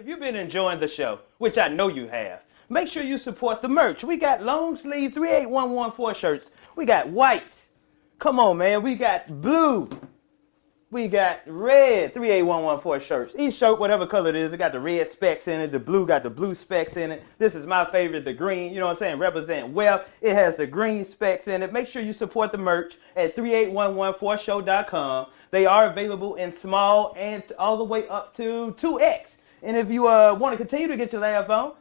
If you've been enjoying the show, which I know you have, make sure you support the merch. We got long sleeve 38114 shirts. We got white. Come on, man. We got blue. We got red 38114 shirts. Each shirt, whatever color it is, it got the red specks in it. The blue got the blue specks in it. This is my favorite, the green. You know what I'm saying? Represent wealth. It has the green specks in it. Make sure you support the merch at 38114show.com. They are available in small and all the way up to 2X. And if you want to continue to get your laugh on,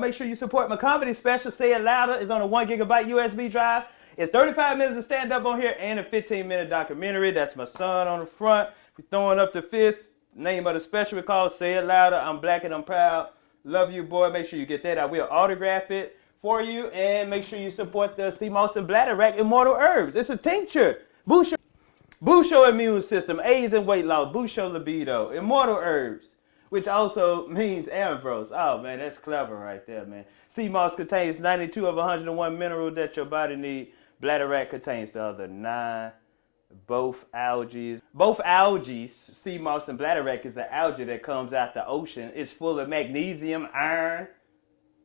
make sure you support my comedy special. Say It Louder is on a 1 gigabyte USB drive. It's 35 minutes of stand-up on here and a 15-minute documentary. That's my son on the front. We're throwing up the fist. Name of the special we call Say It Louder. I'm black and I'm proud. Love you, boy. Make sure you get that. I will autograph it for you. And make sure you support the Seamoss and Bladderwack Immortal Herbs. It's a tincture. Boost your immune system. AIDS and weight loss. Boost your libido. Immortal Herbs, which also means Ambrose. Oh, man, that's clever right there, man. Seamoss contains 92 of 101 minerals that your body needs. Bladderwack contains the other 9. Both algae, Seamoss and Bladderwack is an algae that comes out the ocean. It's full of magnesium, iron,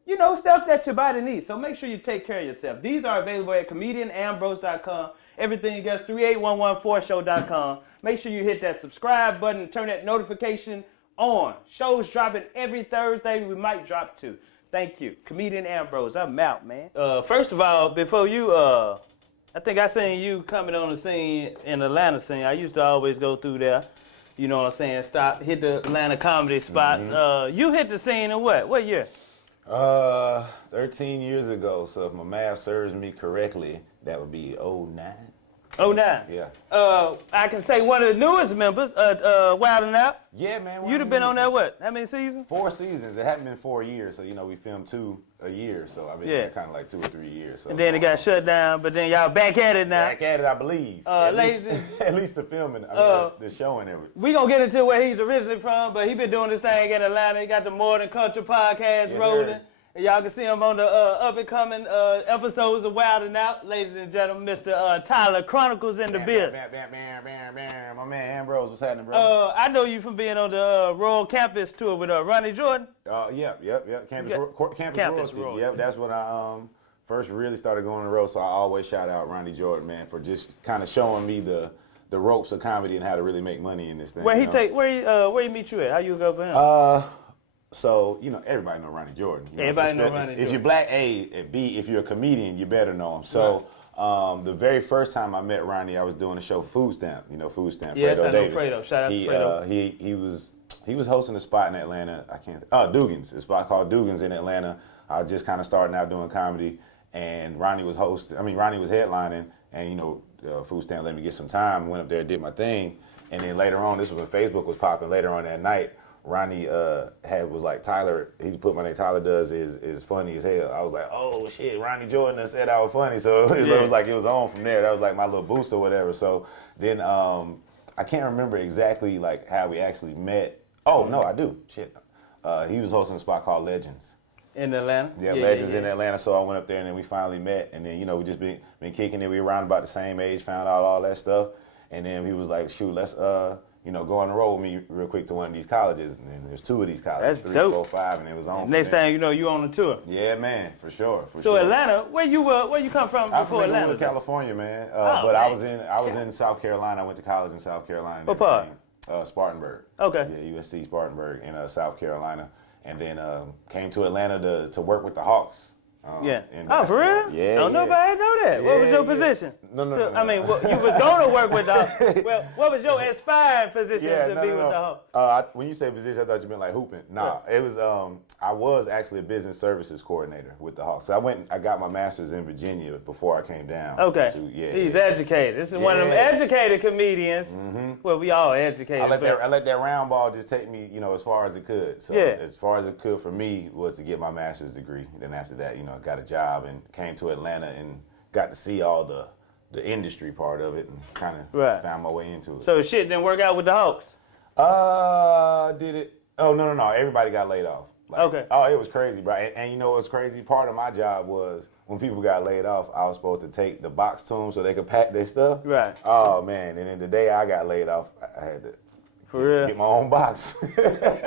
you know, stuff that your body needs. So make sure you take care of yourself. These are available at comedianambrose.com. Everything else, 38114show.com. Make sure you hit that subscribe button, turn that notification on. Shows dropping every Thursday. We might drop 2. Thank you. Comedian Ambrose, I'm out, man. First of all, before you, I think I seen you coming on the scene in Atlanta scene. I used to always go through there. You know what I'm saying? Hit the Atlanta comedy spots. Mm-hmm. You hit the scene in what year? 13 years ago. So if my math serves me correctly, that would be 09. 09. Yeah. I can say one of the newest members, wildnout. Yeah, man. You'd have been on that what? How many seasons? 4 seasons. It hadn't been 4 years, so you know we filmed 2 a year. So I mean, kind of like 2 or 3 years. So. And then it got shut down, but then y'all back at it now. Back at it, I believe. At least the filming, the showing everything. We gonna get into where he's originally from, but he been doing this thing in Atlanta. He got the More Than Culture podcast rolling. Sir. And y'all can see him on the up-and-coming episodes of Wild and Out. Ladies and gentlemen, Mr. Tyler Chronicles in the building. My man Ambrose, what's happening, bro? I know you from being on the Royal Campus tour with Ronnie Jordan. Yep. Campus Royalty. Yep, that's when I first really started going on the road. So I always shout out Ronnie Jordan, man, for just kind of showing me the ropes of comedy and how to really make money in this thing. Where he meet you at? How you go for him? So, you know, everybody know Ronnie Jordan. You know, everybody know Ronnie Jordan. If you're black, A, and B, if you're a comedian, you better know him. So, the very first time I met Ronnie, I was doing a show, Food Stamp. You know, Food Stamp. Yes, Fredo I know Davis. Fredo. Shout out to Fredo. He was hosting a spot in Atlanta. Dugan's. A spot called Dugan's in Atlanta. I was just kind of starting out doing comedy, and Ronnie was headlining, and you know, Food Stamp let me get some time. Went up there, did my thing, and then later on, this was when Facebook was popping. Later on that night, Ronnie was like, Tyler, he put my name, Tyler Does is funny as hell. I was like, oh shit, Ronnie Jordan said I was funny. So it was like, it was on from there. That was like my little boost or whatever. So then I can't remember exactly like how we actually met. Oh, no, I do. Shit. He was hosting a spot called Legends. In Atlanta? Yeah, Legends in Atlanta. So I went up there and then we finally met. And then, you know, we just been kicking it. We were around about the same age, found out all that stuff. And then he was like, shoot, let's you know, go on the road with me real quick to one of these colleges. And then there's 2 of these colleges, that's 3, dope. 4, 5, and it was on. Next thing you know, you on the tour. Yeah, man, for sure. So Atlanta, where you come from before I'm from Atlanta? Inglewood, California, man. But man. I was in South Carolina. I went to college in South Carolina. What part? Spartanburg. Okay. Yeah, USC Spartanburg in South Carolina, and then came to Atlanta to work with the Hawks. For real? Yeah. Oh, nobody know that. What was your position? No. I mean, you was going to work with the Hawks. Well, what was your aspired position to be with the Hawks? When you say position, I thought you meant like hooping. Nah, it was, I was actually a business services coordinator with the Hawks. So I got my master's in Virginia before I came down. Okay. He's educated. This is one of them educated comedians. Mm-hmm. Well, we all educated. I let that round ball just take me, you know, as far as it could. So as far as it could for me was to get my master's degree. Then after that, you know, got a job and came to Atlanta and got to see all the industry part of it and kind of found my way into it. So shit didn't work out with the Hawks? Did it? Oh, no. Everybody got laid off. Okay. Oh, it was crazy, bro. And you know what's crazy? Part of my job was when people got laid off, I was supposed to take the box to them so they could pack their stuff. Right. Oh, man. And then the day I got laid off, I had to For real? Get my own box.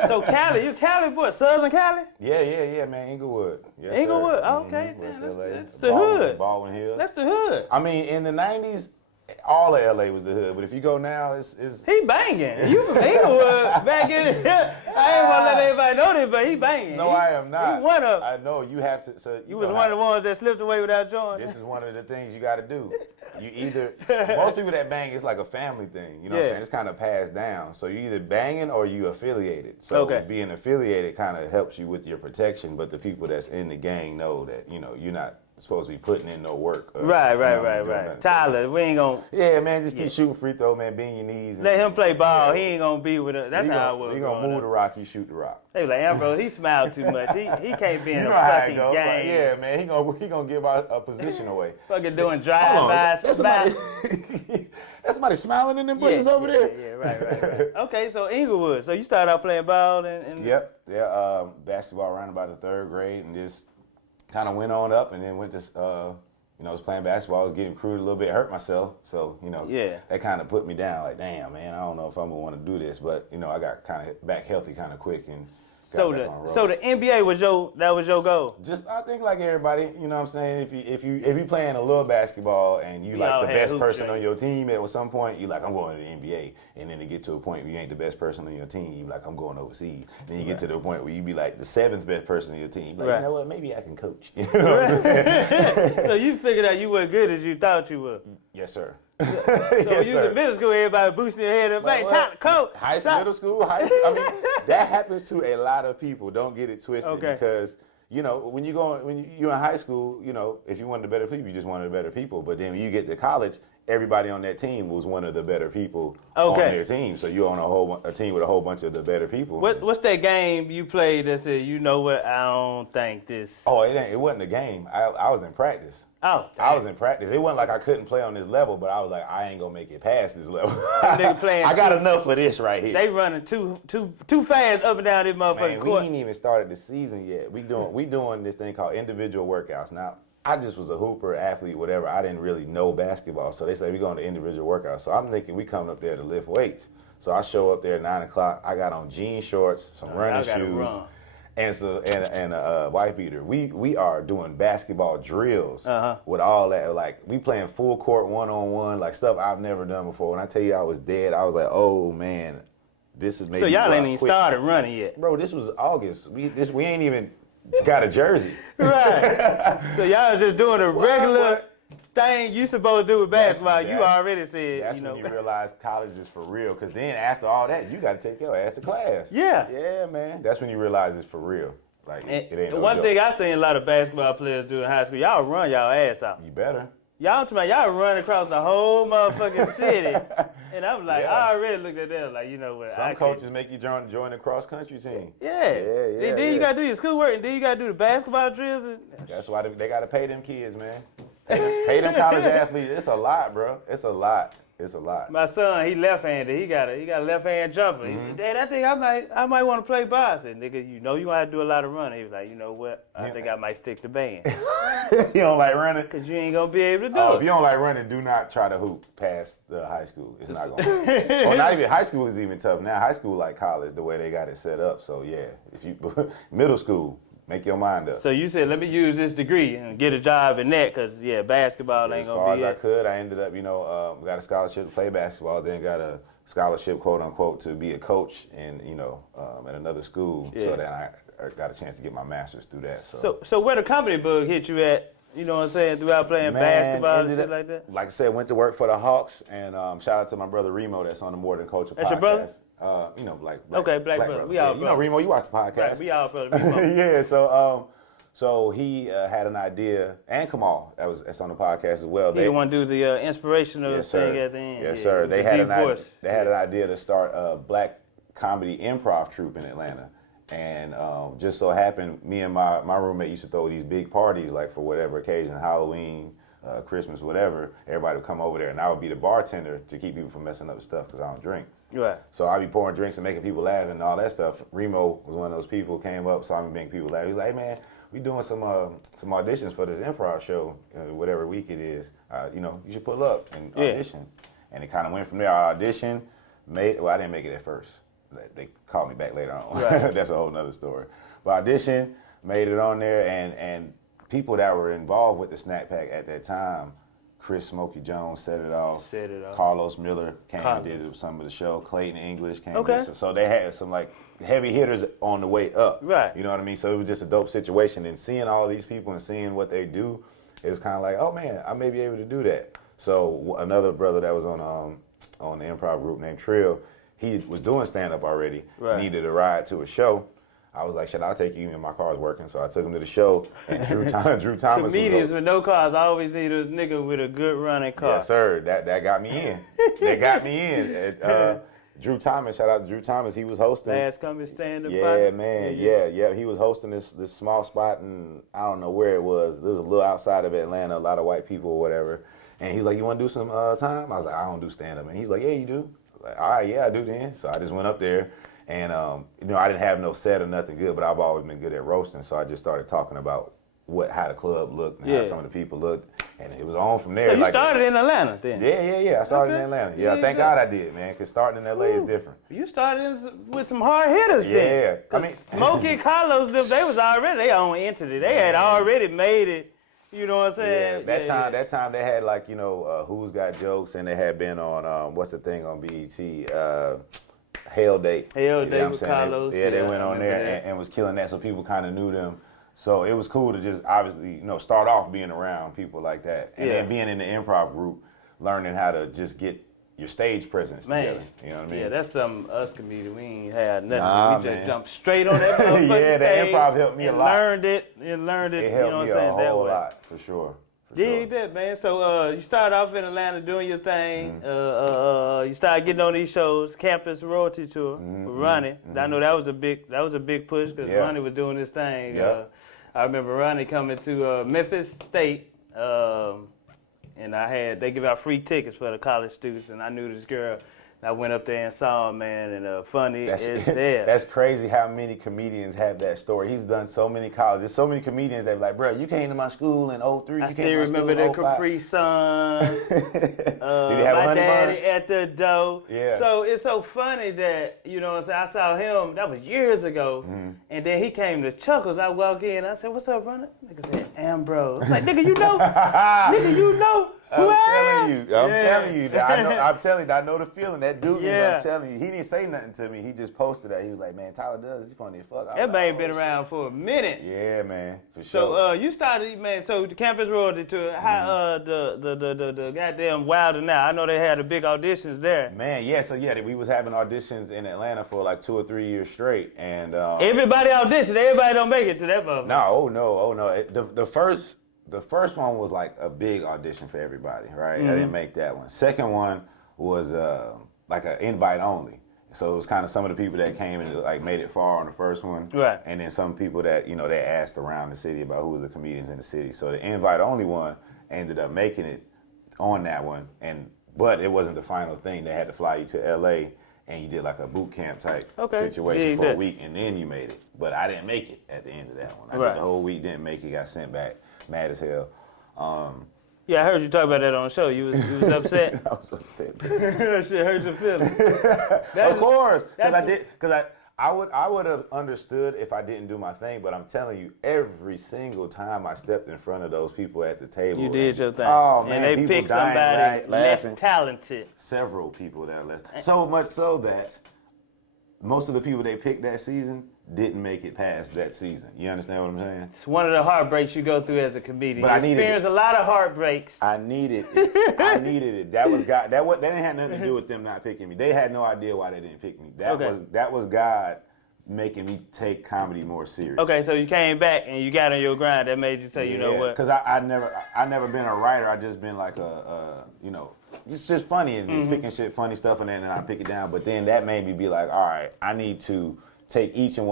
So Cali, you Cali boy, Southern Cali? Yeah, man. Inglewood. Yes, Inglewood, sir. okay. West Damn, LA. that's the hood. Baldwin Hills. That's the hood. I mean, in the 90s, all of LA was the hood, but if you go now, it's He banging. You from Inglewood back in here. I ain't want to let everybody know this, but he banging. No, I am not. He one of. I know you have to. So You was one of the ones that slipped away without joining. This is one of the things you got to do. You either most people that bang, it's like a family thing. You know what I'm saying? It's kind of passed down. So you either banging or you affiliated. So being affiliated kind of helps you with your protection, but the people that's in the gang know that you're not supposed to be putting in no work. Right. Tyler, we ain't gonna. Yeah, man, just keep shooting free throw, man. Bend your knees. Let him play ball. He ain't gonna be with us. That's how it was. He gonna move the rock. You shoot the rock. They was like, Ambrose, he smiled too much. He can't be in you a know how fucking it goes. game. Like, yeah, man, he gonna give a position away. Fucking doing drive-by. That's somebody smiling in them bushes over there. Yeah, right. Okay, so Inglewood. So you started out playing ball and Yep. Basketball around about the 3rd grade, and just kind of went on up, and then went to I was playing basketball. I was getting recruited a little bit, hurt myself. So, that kind of put me down. Like, damn, man, I don't know if I'm going to want to do this. But, I got kind of back healthy kind of quick and got back on the road. So the NBA was your goal? Just, I think like everybody, you know what I'm saying? If you playing a little basketball and you like the best person on your team at some point, you like, I'm going to the NBA. And then to get to a point where you ain't the best person on your team, you like, I'm going overseas. Then you get to the point where you be like the 7th best person on your team. Like, you know what, maybe I can coach. You know what I'm saying? So you figured out you weren't good as you thought you were. Yes, sir. So you was in middle school, everybody boosting their head up, like, time to coach. Middle school, high school. I mean, that happens to a lot of people. Don't get it twisted because, when you're in high school, if you wanted the better people, you just wanted the better people. But then when you get to college, everybody on that team was one of the better people on their team. So you're on a team with a whole bunch of the better people. What's that game you played that said, you know what, I don't think this... Oh, it wasn't a game. I was in practice. Oh, I was in practice. It wasn't like I couldn't play on this level, but I was like, I ain't gonna make it past this level. I got enough for this right here. They running too fast up and down this motherfucking court. We ain't even started the season yet. We doing this thing called individual workouts. Now, I just was a hooper, athlete, whatever. I didn't really know basketball, so they say we going to individual workouts. So I'm thinking we coming up there to lift weights. So I show up there at 9 o'clock. I got on jean shorts, some running shoes, and a wife beater. We are doing basketball drills with all that. Like, we playing full court 1-on-1, like stuff I've never done before. When I tell you I was dead, I was like, oh man, this is maybe. So y'all ain't even started running yet, bro. This was August. We ain't even got a jersey. Right. So y'all was just doing a regular thing you supposed to do with basketball. You already said. That's when you realize college is for real. Because then after all that, you got to take your ass to class. Yeah. Yeah, man. That's when you realize it's for real. Like, it ain't no one joke. thing I seen a lot of basketball players do in high school, y'all run y'all ass off. You better. Y'all run across the whole motherfucking city. And I'm like, I already looked at them like, you know what? Some coaches make you join the cross country team. Yeah. Then you got to do your schoolwork, and then you got to do the basketball drills. That's why they got to pay them kids, man. Pay them college athletes. It's a lot, bro. It's a lot. My son, he left-handed. He got a left-hand jumper. Dad, I think I might want to play ball. I said, nigga, you gonna have to do a lot of running. He was like, you know what? I think I might stick to band. You don't like running? Because you ain't gonna be able to do it. If you don't like running, do not try to hoop past the high school. It's not gonna work. Or not even high school is even tough now. High school like college, the way they got it set up. So yeah, if you middle school. Make your mind up. So you said, let me use this degree and get a job in that, because, basketball ain't going to be As far as I could, I ended up, got a scholarship to play basketball, then got a scholarship, quote unquote, to be a coach in, at another school. Yeah. So then I got a chance to get my master's through that. So where the company bug hit you at, you know what I'm saying, throughout playing basketball and shit like that? Like I said, went to work for the Hawks, and shout out to my brother Remo that's on the More Than Culture podcast. That's your brother? Black brother. We all brother. Remo, you watch the podcast. Right, we all brother. Yeah, so he had an idea, and Kamal, that's on the podcast as well. He want to do the inspirational thing at the end. Yes, sir. They had an idea to start a black comedy improv troupe in Atlanta. And just so happened, me and my roommate used to throw these big parties, like for whatever occasion, Halloween, Christmas, whatever. Everybody would come over there, and I would be the bartender to keep people from messing up stuff because I don't drink. Right. So I'd be pouring drinks and making people laugh and all that stuff. Remo was one of those people, came up, saw me making people laugh. He's like, hey, man, we doing some auditions for this improv show, whatever week it is. You should pull up and audition. And it kind of went from there. I auditioned, I didn't make it at first. they called me back later on. Right. That's a whole nother story. But auditioned, made it on there, and people that were involved with the snack pack at that time, Chris Smokey Jones set it off. Carlos Miller came and did some of the show. Clayton English came. Okay. So they had some like heavy hitters on the way up. Right. You know what I mean? So it was just a dope situation. And seeing all these people and seeing what they do, it was kind of like, oh man, I may be able to do that. So another brother that was on the improv group named Trill, he was doing stand up already. Right. Needed a ride to a show. I was like, shit, I'll take you. And my car was working, so I took him to the show. And Drew Thomas. Comedians with no cars, I always need a nigga with a good running car. Yes, sir. That got me in. That got me in. Drew Thomas, shout out to Drew Thomas. He was hosting. Last coming stand-up. Yeah, man. Yeah. He was hosting this small spot, and I don't know where it was. It was a little outside of Atlanta, a lot of white people or whatever. And he was like, you want to do some time? I was like, I don't do stand-up. And he's like, yeah, you do. I was like, all right, yeah, I do then. So I just went up there. And, I didn't have no set or nothing good, but I've always been good at roasting. So I just started talking about how the club looked and how some of the people looked. And it was on from there. So you started in Atlanta then? Yeah. I started in Atlanta. Yeah, thank God I did, man, because starting in L.A. is different. You started with some hard hitters then. Yeah. I mean, Smokey, Carlos, they was already, they own entity. They had already made it. You know what I'm saying? Yeah, that time they had like, Who's Got Jokes, and they had been on, what's the thing on BET? Hell Day. With Carlos. They went on there and was killing that, so people kind of knew them. So it was cool to just obviously, start off being around people like that. And then being in the improv group, learning how to just get your stage presence together. You know what I mean? Yeah, that's something us comedians, we ain't had nothing. We just jumped straight on that motherfucking Yeah, the improv helped me a lot. Learned it. It helped me a whole lot, for sure. You did, man. So you started off in Atlanta doing your thing. You started getting on these shows, Campus Royalty Tour with Ronnie. I know that was a big push because Ronnie was doing this thing. I remember Ronnie coming to Memphis State, and they give out free tickets for the college students, and I knew this girl. I went up there and saw him, man, and funny as hell. That's crazy how many comedians have that story. He's done so many colleges. There's so many comedians that be like, bro, you came to my school in 03. I still remember the Capri Sun. My daddy at the door. Yeah. So it's so funny that, I saw him, that was years ago, and then he came to Chuckles. I walk in, I said, what's up, brother? Nigga said, Ambrose. I'm like, nigga, you know? Nigga, you know? I'm telling you. I know the feeling. That dude I'm telling you. He didn't say nothing to me. He just posted that. He was like, man, Tyler He's funny as fuck. That man been around for a minute. Yeah, man, for sure. So you started, man, so the Campus Royalty Tour, how the goddamn wildnout. I know they had the big auditions there. Man, we was having auditions in Atlanta for like 2 or 3 years straight. And everybody auditioned. Everybody don't make it to that motherfucker. No. The first one was like a big audition for everybody, right? I didn't make that one. Second one was like an invite only. So it was kind of some of the people that came and like made it far on the first one. Right. And then some people that, they asked around the city about who was the comedians in the city. So the invite only one ended up making it on that one. But it wasn't the final thing. They had to fly you to LA and you did like a boot camp type situation for a week, and then you made it. But I didn't make it at the end of that one. I did the whole week, didn't make it, got sent back. Mad as hell. I heard you talk about that on the show. You was upset. I was upset. That shit hurt your feelings. Of course, because I would have understood if I didn't do my thing. But I'm telling you, every single time I stepped in front of those people at the table, you did your thing. Oh man, and they people picked dying, somebody laughing. less talented. Several people that are less. So much so that most of the people they picked that season didn't make it past that season. You understand what I'm saying? It's one of the heartbreaks you go through as a comedian. But you experience a lot of heartbreaks. I needed it. I needed it. That was God. That didn't have nothing to do with them not picking me. They had no idea why they didn't pick me. That was God making me take comedy more serious. Okay, so you came back and you got on your grind. That made you say, you know what? Because I never been a writer. I just been like it's just funny and picking shit, funny stuff, and then I pick it down. But then that made me be like, all right, I need to take each and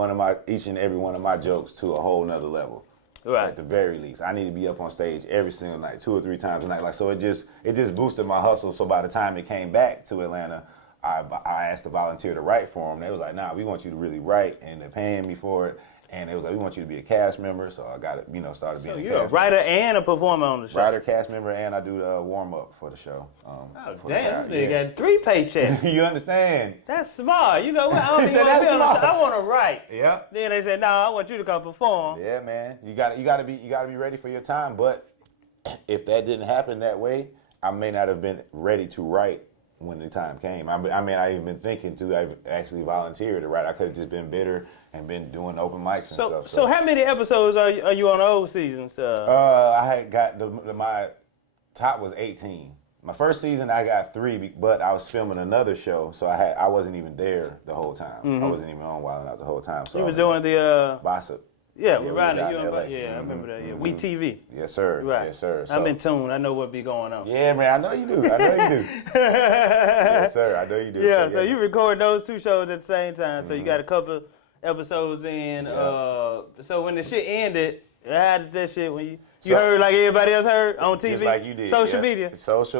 every one of my jokes to a whole nother level. Right. At the very least, I need to be up on stage every single night, 2 or 3 times a night. Like, so it just boosted my hustle. So by the time it came back to Atlanta, I asked to volunteer to write for them. They was like, nah, we want you to really write, and they're paying me for it. And it was like, we want you to be a cast member. So I got it, started being a cast member. You're a writer and a performer on the show. Writer, cast member, and I do the warm-up for the show. Damn, you got 3 paychecks. You understand? That's smart. You know what? I don't said that's smart. I want to write. Yep. Then they said, no, I want you to come perform. Yeah, man. You got to be ready for your time. But if that didn't happen that way, I may not have been ready to write when the time came. I may not even been thinking to actually volunteer to write. I could have just been bitter and been doing open mics and stuff. So how many episodes are you on the old seasons? I had got my top was 18. My first season I got 3, but I was filming another show, so I wasn't even there the whole time. I wasn't even on Wild Out the whole time. So you was doing the Gossip. Yeah, we're riding. I remember that. Yeah, WeTV. Yes, sir. Right. Yes, sir. I'm in tune. I know what be going on. Yeah, man. I know you do. Yes, sir. I know you do. Yeah. So you record those 2 shows at the same time. So you got a couple episodes in. Yeah. So when the shit ended, how did that shit when you heard like everybody else heard on TV? Just like you did. Social media.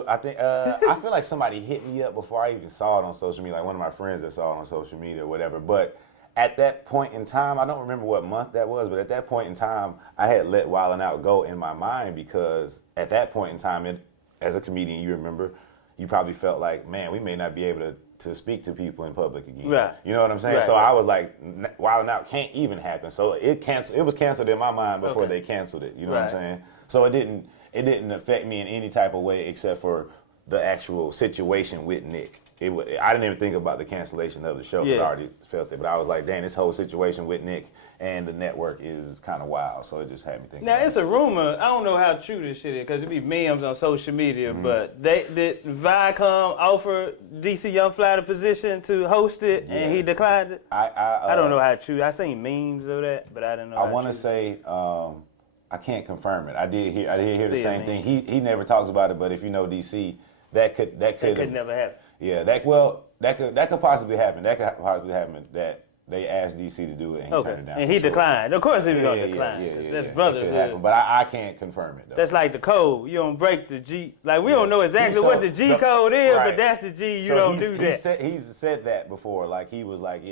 I think I feel like somebody hit me up before I even saw it on social media. Like one of my friends that saw it on social media or whatever. But at that point in time, I don't remember what month that was, but at that point in time, I had let Wild 'N Out go in my mind because at that point in time, as a comedian, you remember, you probably felt like, man, we may not be able to speak to people in public again. Right. You know what I'm saying? Right. So I was like, Wild 'N Out can't even happen. So it was canceled in my mind before they canceled it. You know what I'm saying? So it didn't affect me in any type of way except for the actual situation with Nick. I didn't even think about the cancellation of the show because I already felt it. But I was like, damn, this whole situation with Nick and the network is kind of wild. So it just had me thinking. Now, it's a rumor. I don't know how true this shit is because it be memes on social media. But did Viacom offer DC Young Fly the position to host it and he declined it? I don't know how true. I seen memes of that, but I don't know. I want to say I can't confirm it. I did hear the same thing. He never talks about it, but if you know DC, that could never happen. Yeah, that could possibly happen. That could possibly happen that they asked DC to do it and he turned it down. And he declined. Of course he was going to decline. That's brotherhood. But I can't confirm it though. That's like the code. You don't break the G. Like we don't know exactly what the G code is, but that's the G. You don't do that. He's said that before. Like he was like,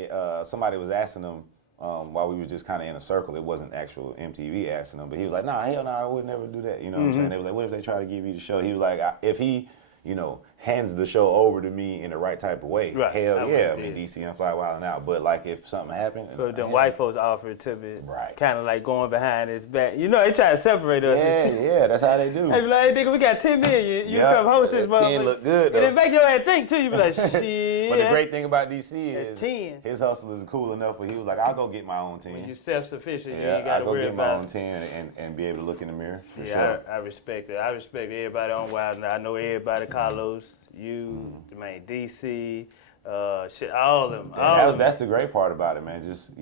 somebody was asking him while we were just kind of in a circle. It wasn't actual MTV asking him, but he was like, nah, hell no, I would never do that. You know what I'm saying? They was like, what if they try to give you the show? He was like, if he, hands the show over to me in the right type of way. Right. Hell yeah, I mean DC and Fly Wild 'N Out. But like if something happened, but then white folks offer it to me, right? Kind of like going behind his back. They try to separate us. Yeah, that's how they do. They be like, hey, nigga, we got 10 million. You come host this motherfucker. 10 look good though. And it make your ass think too. You be like, shit. But the great thing about DC is 10. His hustle is cool enough where he was like, I'll go get my own 10. When you're self-sufficient, you yeah, ain't got to worry about I'll go get my own 10 and be able to look in the mirror. For sure. I respect it. I respect everybody on Wild 'N Out. I know everybody, Carlos, you, man, DC, shit, all of them. That's the great part about it, man. Just,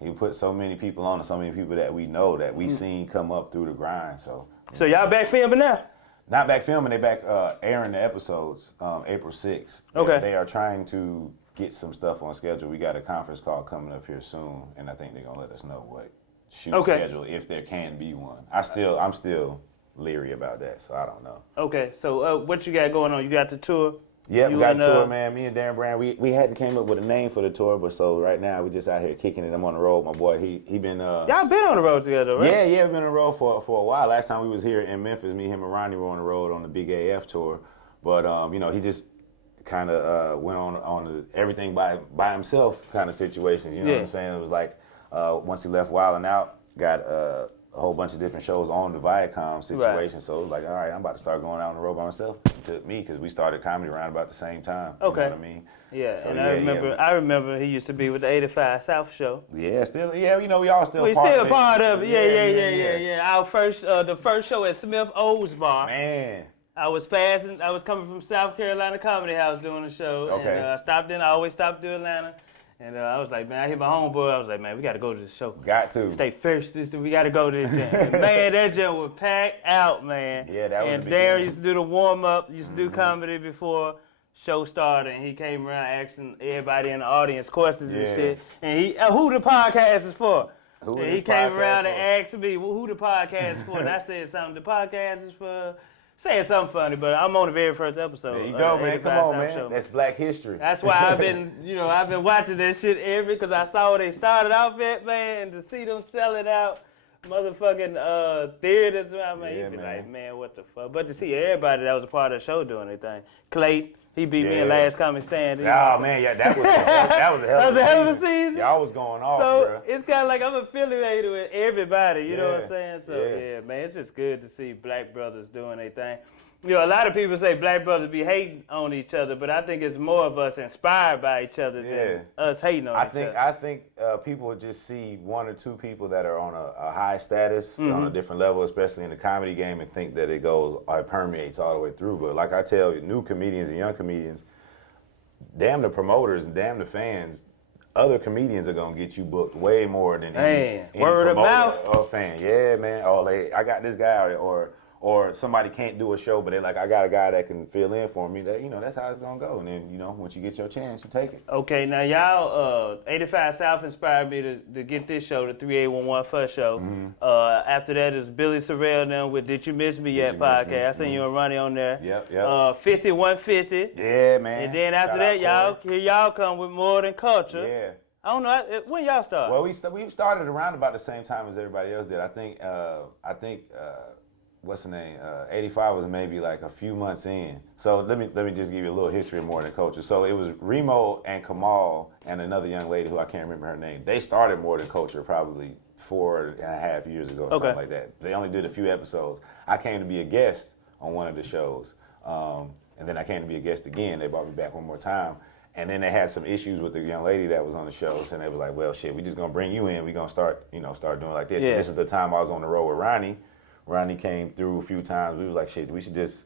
he put so many people on and so many people that we know that we seen come up through the grind. So y'all back filming now? Not back filming, they back airing the episodes April 6th. Okay. They are trying to get some stuff on schedule. We got a conference call coming up here soon, and I think they're gonna let us know what shoot schedule, if there can be one. I'm still leery about that, so I don't know. Okay, so what you got going on? You got the tour? Yeah, we got a tour, man. Me and Darren Brand, we hadn't came up with a name for the tour, but so right now we just out here kicking it. I'm on the road. My boy, he been y'all been on the road together, right? Yeah, we've been on the road for a while. Last time we was here in Memphis, me, him, and Ronnie were on the road on the Big AF tour. But he just kind of went on the everything by himself kind of situations. You know what I'm saying? It was like once he left Wild 'N Out, got a whole bunch of different shows on the Viacom situation. Right. So it was like, all right, I'm about to start going out on the road by myself. It took me because we started comedy around about the same time. Okay. You know what I mean? Yeah, so, and I remember he used to be with the 85 South show. Yeah, still, we all still we still part of it. Yeah. Our first, the first show at Smith O's Bar. Man. I was coming from South Carolina Comedy House doing a show. Okay. And I always stopped through Atlanta. And I was like, man, I hit my homeboy. I was like, man, we got to go to this show. Got to. Stay first. We got to go to this gym. Man, that gym was packed out, man. Yeah, that was and Darren used to do the warm-up, used to do comedy before show started, and he came around asking everybody in the audience questions and shit. And who the podcast is for? He came around and asked me, who the podcast is for? And I said something, the podcast is for saying something funny, but I'm on the very first episode. There you go, man. Come on, man. Show. That's Black history. That's why I've been watching that shit because I saw where they started off at, man, and to see them selling out motherfucking theaters, man, you be like, man, what the fuck? But to see everybody that was a part of the show doing their thing. Clay, he beat me in last comic stand. Oh, man, yeah, that was a hell of a season. Y'all was going off, so bro. it's kind of like I'm affiliated with everybody, you know what I'm saying? So, yeah, man, it's just good to see black brothers doing their thing. You know, a lot of people say black brothers be hating on each other, but I think it's more of us inspired by each other than us hating on each other. I think people just see one or two people that are on a high status, on a different level, especially in the comedy game, and think that it permeates all the way through. But like I tell you, new comedians and young comedians, damn the promoters and damn the fans, other comedians are going to get you booked way more than any word of mouth or fan. Yeah, man. Oh, I got this guy, or somebody can't do a show, but they're like, I got a guy that can fill in for me. That, that's how it's gonna go. And then, once you get your chance, you take it. Okay, now y'all, 85 South inspired me to get this show, the 3811 First Show. After that is Billy Sorrell now with Did You Miss Me Yet podcast. I seen you and Ronnie on there. Yep. 5150. Yeah, man. And then after that, y'all come with More Than Culture. Yeah. I don't know when y'all start. Well, we started around about the same time as everybody else did. I think. What's the name? 85 was maybe like a few months in. So let me just give you a little history of More Than Culture. So it was Remo and Kamal and another young lady who I can't remember her name. They started More Than Culture probably 4.5 years ago or something like that. They only did a few episodes. I came to be a guest on one of the shows. And then I came to be a guest again. They brought me back one more time. And then they had some issues with the young lady that was on the show. So they was like, well, shit, we just going to bring you in. We're going to start doing like this. Yeah. And this is the time I was on the road with Ronnie. Ronnie came through a few times. We was like, shit, we should this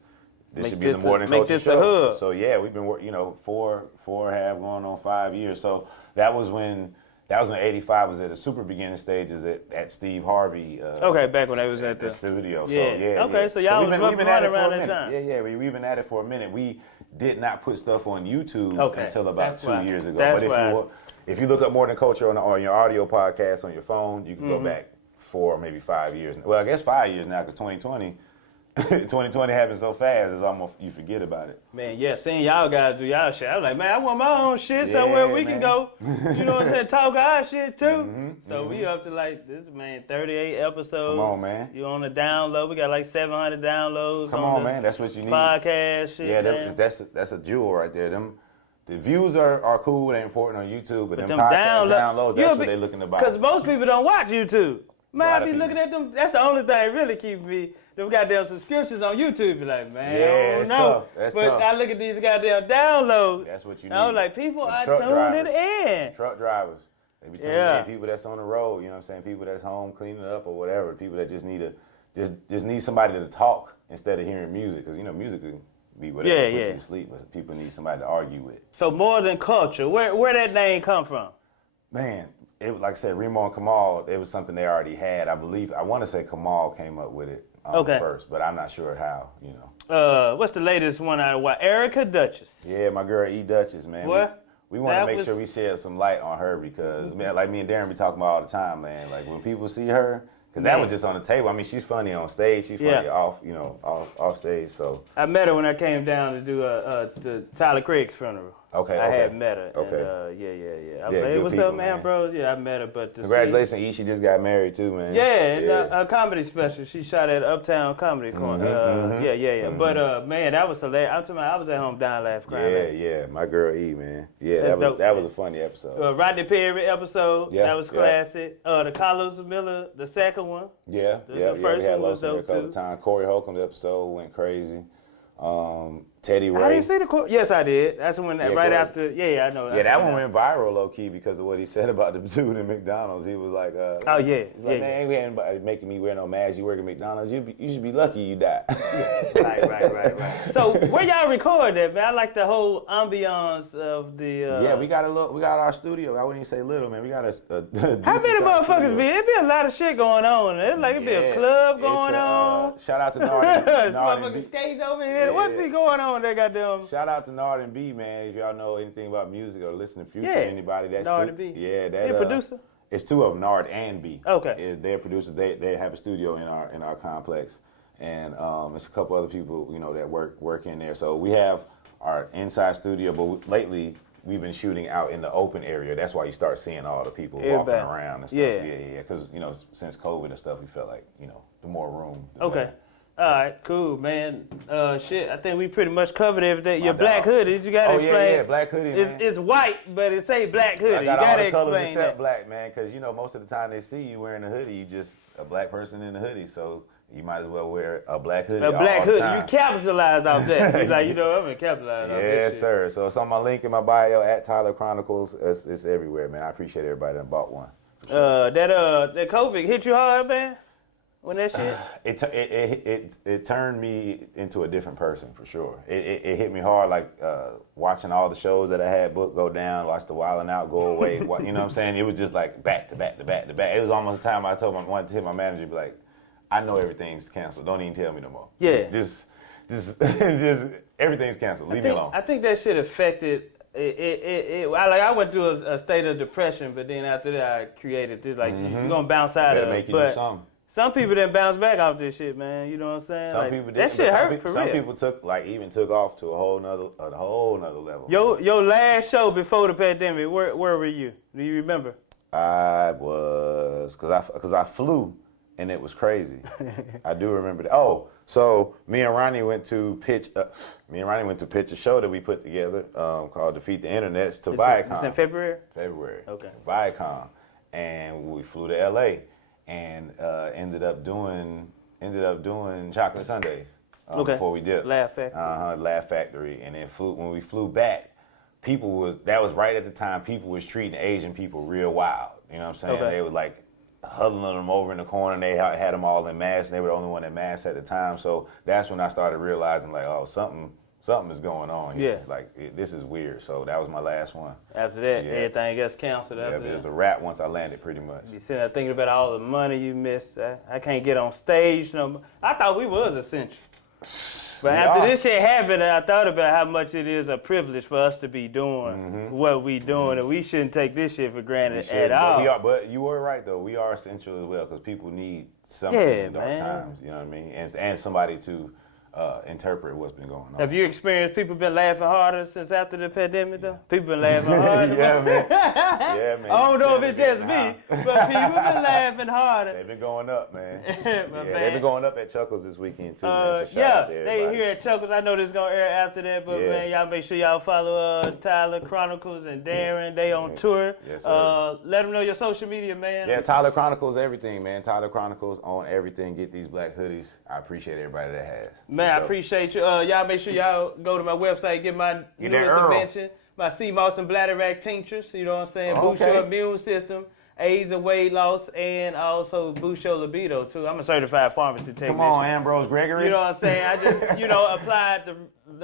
should be the More Than Culture show. A hub. So yeah, we've been working, 4 and a half, going on 5 years. So that was when 85 was at the super beginning stages at Steve Harvey. Back when they was at the studio. Yeah. So yeah. Okay, so y'all was running around that time. Yeah. We've been at it for a minute. We did not put stuff on YouTube until about 2 years ago. But if you look up More Than Culture on your audio podcast on your phone, you can go back 4 or maybe 5 years. Well, I guess 5 years now, because 2020 happened so fast, it's almost you forget about it. Man, yeah, seeing y'all guys do y'all shit, I was like, man, I want my own shit somewhere we can go. You know what I'm saying? Talk our shit too. So we up to like this, man, 38 episodes. Come on, man. You on the download? We got like 700 downloads. Come on, man. That's what you need. Podcast shit. Yeah, that's a jewel right there. The views are cool, they're important on YouTube, but them podcast downloads, that's what they're looking to buy. Because most people don't watch YouTube. Man, I be looking at them. That's the only thing really keep me. Them goddamn subscriptions on YouTube be like, man, I don't know. That's tough. I look at these goddamn downloads. That's what you need. I was like, people are tuning in. Truck drivers. They be tuning in. People that's on the road, you know what I'm saying? People that's home cleaning up or whatever. People that just need somebody to talk instead of hearing music. Because, music can be whatever put you to sleep. But people need somebody to argue with. So More Than Culture, where that name come from? Man, like I said, Remo and Kamal, it was something they already had. I want to say Kamal came up with it first, but I'm not sure how, What's the latest one out of Erica Duchess? Yeah, my girl E. Duchess, man. What? We want to make sure we shed some light on her because, man, like me and Darren be talking about all the time, man. Like when people see her, because that was just on the table. I mean, she's funny on stage. She's funny off stage. So I met her when I came down to do the Tyler Craig's funeral. Okay. I had met her. Okay. And, I was like, hey, what's up, man, bro? Yeah, I met her. But congratulations, E. She just got married too, man. Yeah, a comedy special. She shot at Uptown Comedy Corner. But man, that was hilarious. I was at home dying laughing, crying. Yeah. My girl E, man. Yeah, that was a funny episode. Rodney Perry episode. That was classic. The Carlos Miller, the second one. Yeah. We had Los there a couple of times. Corey Holcomb's episode went crazy. Teddy Ray. I didn't see the yes, I did. That's when after. Yeah, I know. Yeah, that one went viral low key because of what he said about the dude in McDonald's. He was like, man, ain't anybody making me wear no mask. You work at McDonald's. You should be lucky you died. Right. So where y'all record that, man? I like the whole ambiance of the. Yeah, we got our studio. I wouldn't even say little, man. We got a how many motherfuckers be? It be a lot of shit going on. It be a club going on. Shout out to Nard. Motherfuckers skating over here. Yeah. What's be going on? They got them. Shout out to Nard and B, man. If y'all know anything about music or listen to Future, anybody that's Nard and B. Yeah, that producer. It's two of them, Nard and B. Okay. They're producers. They have a studio in our complex. and it's a couple other people, you know, that work in there. So we have our inside studio, but lately we've been shooting out in the open area. That's why you start seeing all the people walking around and stuff. Yeah. Because, you know, since COVID and stuff, we felt like, you know, the more room, the better. All right, cool, man. Shit, I think we pretty much covered everything. Your black hoodie, you gotta explain. Yeah, black hoodie, man. It's white, but it say black hoodie. I got you gotta all the colors explain except that. black, man, because, you know, most of the time they see you wearing a hoodie, you just a black person in a hoodie, so you might as well wear a black hoodie all the time. You capitalized off that. He's like, you know, I'm gonna capitalize off that shit. Yes, sir. So it's on my link in my bio at Tyler Chronicles. It's everywhere, man. I appreciate everybody that bought one. Sure. That COVID hit you hard, man? When that shit? It turned me into a different person, for sure. It hit me hard, like watching all the shows that I had booked go down, watch the wildnout go away. You know what I'm saying? It was just like back to back to back to back. It was almost the time I wanted to hit my manager, be like, I know everything's canceled. Don't even tell me no more. Yeah. Just everything's canceled. Leave me alone. I think that shit affected. I went through a state of depression, but then after that, I created this. Like, you're gonna bounce out of it. Make you do something. Some people didn't bounce back off this shit, man. You know what I'm saying? Some people did. That shit hurt for real. Some people took off to a whole nother level. Your last show before the pandemic, where were you? Do you remember? I was, cause I flew, and it was crazy. I do remember that. Oh, so me and Ronnie went to pitch a show that we put together called Defeat the Internets to Viacom. It's in February? February. Okay. Viacom. And we flew to LA and ended up doing chocolate sundaes before we dipped. Laugh Factory. Laugh Factory. And then when we flew back, that was right at the time people was treating Asian people real wild. You know what I'm saying? Okay. They were like huddling them over in the corner. They had them all in masks. And they were the only one in masks at the time. So that's when I started realizing, like, oh, something is going on here. Yeah. Like, this is weird. So that was my last one. After that, everything got canceled. Yeah, it was a wrap once I landed, pretty much. You sitting there thinking about all the money you missed. I can't get on stage no more. I thought we was essential. But after this shit happened, I thought about how much it is a privilege for us to be doing what we doing, and we shouldn't take this shit for granted at all. But you were right, though. We are essential as well, because people need something in dark times. You know what I mean? And somebody to interpret what's been going on. Have you experienced people been laughing harder since after the pandemic, though? People been laughing harder? Yeah, man. I don't know if it's just me, but people been laughing harder. They've been going up, man. They've been going up at Chuckles this weekend, too. Man. So they here at Chuckles. I know this is going to air after that, but man, y'all make sure y'all follow Tyler Chronicles and Darren. They on tour. Yes, sir. Let them know your social media, man. Yeah, Tyler Chronicles, everything, man. Tyler Chronicles on everything. Get these black hoodies. I appreciate everybody that has. Man, I appreciate you. Y'all make sure y'all go to my website, get my newest invention, my Seamoss and Bladderwack tinctures. You know what I'm saying? Boost your immune system, aids and weight loss, and also boost your libido too. I'm a certified pharmacist technician. Come on, Ambrose Gregory. You know what I'm saying? I just, applied the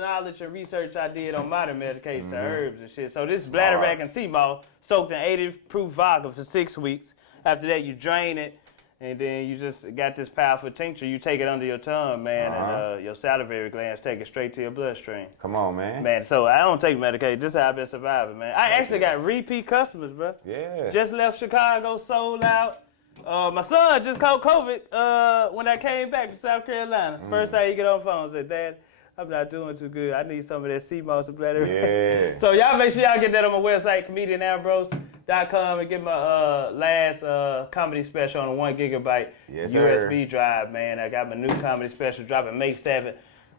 knowledge and research I did on modern medication to herbs and shit. So this Bladderwack and Seamoss soaked in 80 proof vodka for 6 weeks. After that, you drain it. And then you just got this powerful tincture. You take it under your tongue, man, and your salivary glands take it straight to your bloodstream. Come on, man. Man, so I don't take medication. This is how I've been surviving, man. I actually got repeat customers, bro. Yeah. Just left Chicago, sold out. My son just caught COVID when I came back from South Carolina. First thing he get on the phone and said, Dad, I'm not doing too good. I need some of that Seamoss and Bladderwack. Yeah. So y'all make sure y'all get that on my website, comedianambrose.com, and get my last comedy special on a 1 gigabyte USB drive, man. I got my new comedy special dropping May 7th.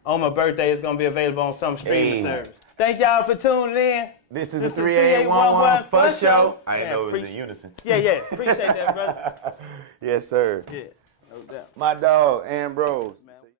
On my birthday, it's going to be available on some streaming service. Thank y'all for tuning in. This is the 3811 Fuss Show. I didn't know it was in unison. Yeah. Appreciate that, brother. Yes, sir. Yeah, no doubt. My dog, Ambrose.